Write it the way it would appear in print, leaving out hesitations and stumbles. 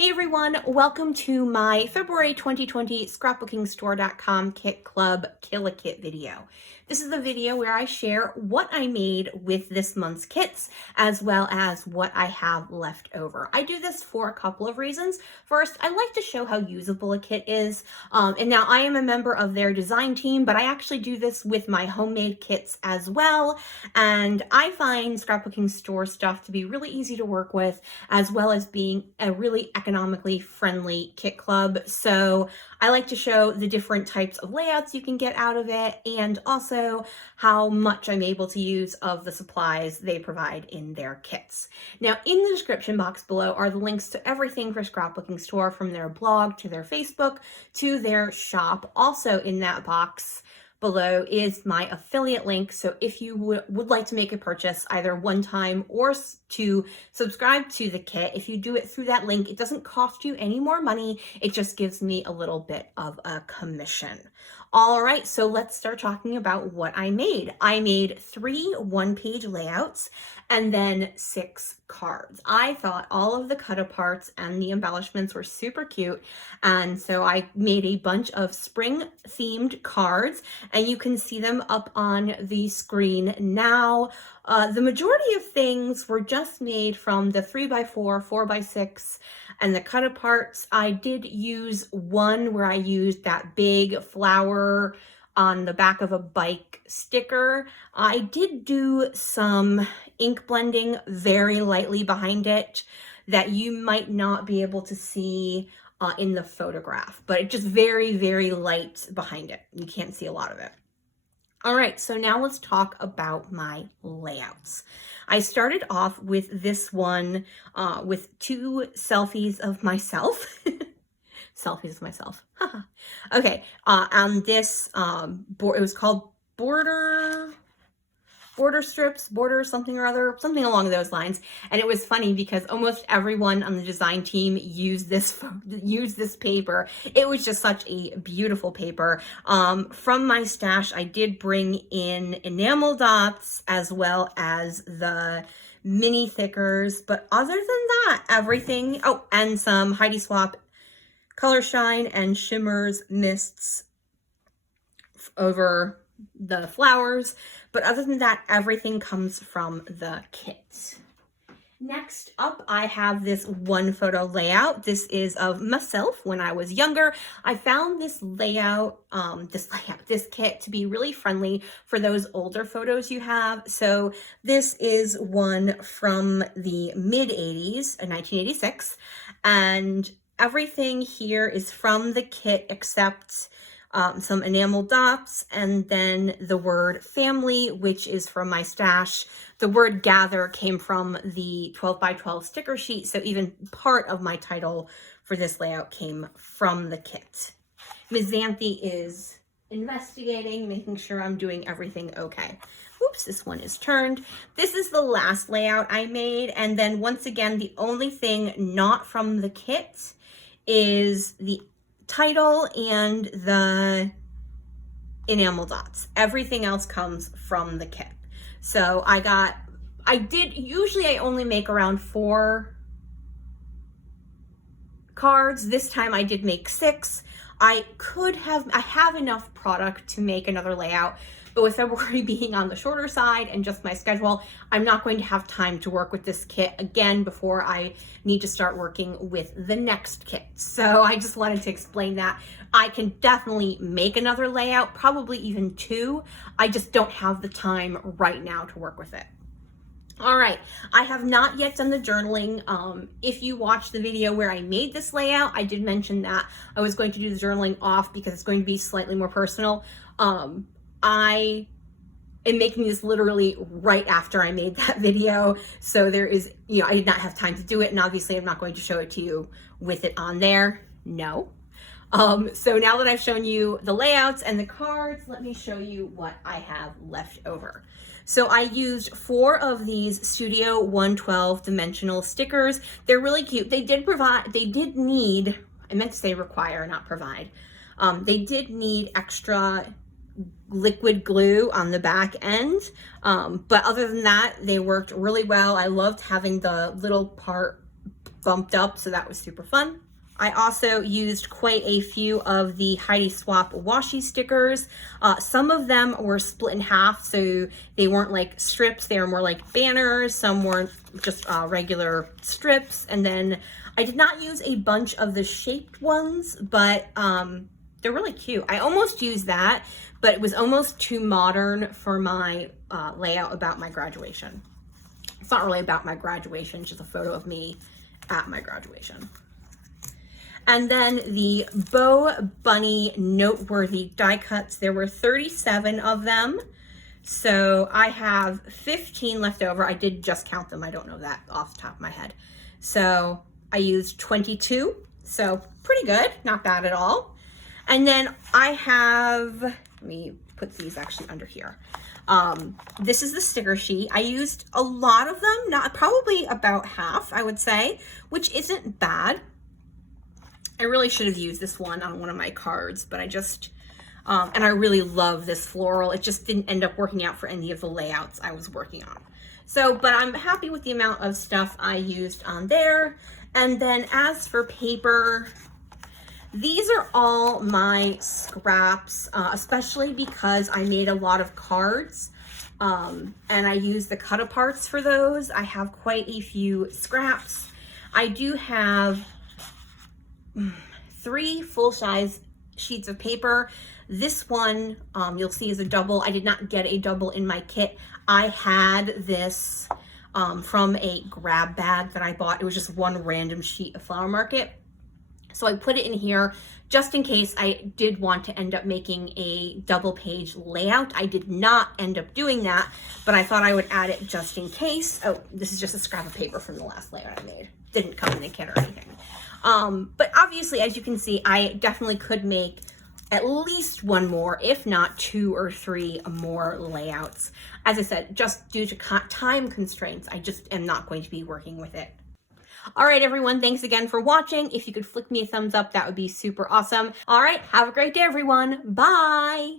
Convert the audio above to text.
Hey everyone, welcome to my February 2020 scrapbookingstore.com Kit Club Kill a Kit video. This is the video where I share what I made with this month's kits, as well as what I have left over. I do this for a couple of reasons. First, I like to show how usable a kit is. And now I am a member of their design team, but I actually do this with my homemade kits as well. And I find Scrapbooking Store stuff to be really easy to work with, as well as being a really economically friendly kit club. So I like to show the different types of layouts you can get out of it, and also how much I'm able to use of the supplies they provide in their kits. Now, in the description box below are the links to everything for Scrapbooking Store, from their blog to their Facebook to their shop. Also in that box below is my affiliate link. So if you would like to make a purchase, either one time or to subscribe to the kit, if you do it through that link, it doesn't cost you any more money. It just gives me a little bit of a commission. All right, so let's start talking about what I made. I made 3 one-page layouts and then 6 cards. I thought all of the cut-aparts and the embellishments were super cute, and so I made a bunch of spring-themed cards, and you can see them up on the screen now. The majority of things were just made from the 3x4, 4x6, and the cut-aparts. I did use one where I used that big flower on the back of a bike sticker. I did do some ink blending very lightly behind it that you might not be able to see in the photograph, but it just very, very light behind it. You can't see a lot of it. All right, so now let's talk about my layouts. I started off with this one with 2 selfies of myself. Selfies of myself. Okay, on this, it was called border strips, border something or other, something along those lines. And it was funny because almost everyone on the design team used this paper. It was just such a beautiful paper. From my stash, I did bring in enamel dots as well as the mini thickers, but other than that, everything, oh, and some Heidi Swap Color Shine and Shimmers mists over the flowers, but other than that, everything comes from the kit. Next up, I have this one photo layout. This is of myself when I was younger. I found this kit to be really friendly for those older photos you have. So this is one from the mid-80s, 1986, and everything here is from the kit except some enamel dots, and then the word family, which is from my stash. The word gather came from the 12x12 sticker sheet, so even part of my title for this layout came from the kit. Ms. Xanthi is investigating, making sure I'm doing everything okay. Oops, this one is turned. This is the last layout I made, and then once again, the only thing not from the kit is the title and the enamel dots. Everything else comes from the kit. So usually I only make around 4 cards. This time I did make 6. I have enough product to make another layout, but with February being on the shorter side and just my schedule, I'm not going to have time to work with this kit again before I need to start working with the next kit. So I just wanted to explain that. I can definitely make another layout, probably even 2. I just don't have the time right now to work with it. All right, I have not yet done the journaling. If you watched the video where I made this layout, I did mention that I was going to do the journaling off because it's going to be slightly more personal. I am making this literally right after I made that video. So there is, I did not have time to do it. And obviously I'm not going to show it to you with it on there. No. So now that I've shown you the layouts and the cards, let me show you what I have left over. So I used 4 of these Studio 112 dimensional stickers. They're really cute. They did need, I meant to say require, not provide. They did need extra liquid glue on the back end, but other than that, they worked really well. I loved having the little part bumped up, so that was super fun. I also used quite a few of the Heidi Swap washi stickers. Some of them were split in half, so they weren't like strips, they were more like banners. Some weren't, just regular strips. And then I did not use a bunch of the shaped ones, but they're really cute. I almost used that, but it was almost too modern for my layout about my graduation. It's not really about my graduation, it's just a photo of me at my graduation. And then the Bow Bunny Noteworthy die cuts, there were 37 of them. So I have 15 left over. I did just count them. I don't know that off the top of my head. So I used 22. So pretty good, not bad at all. And then I have, let me put these actually under here. This is the sticker sheet. I used a lot of them, probably about half, I would say, which isn't bad. I really should have used this one on one of my cards, but I just, and I really love this floral. It just didn't end up working out for any of the layouts I was working on. So, but I'm happy with the amount of stuff I used on there. And then as for paper, these are all my scraps, especially because I made a lot of cards, and I used the cut-aparts for those. I have quite a few scraps. I do have 3 full-size sheets of paper. This one, you'll see, is a double. I did not get a double in my kit. I had this from a grab bag that I bought. It was just one random sheet of Flower Market. So I put it in here just in case I did want to end up making a double page layout. I did not end up doing that, but I thought I would add it just in case. Oh, this is just a scrap of paper from the last layout I made. Didn't come in the kit or anything. But obviously, as you can see, I definitely could make at least one more, if not 2 or 3 more layouts. As I said, just due to time constraints, I just am not going to be working with it. All right, everyone, thanks again for watching. If you could flick me a thumbs up, that would be super awesome. All right, have a great day, everyone. Bye.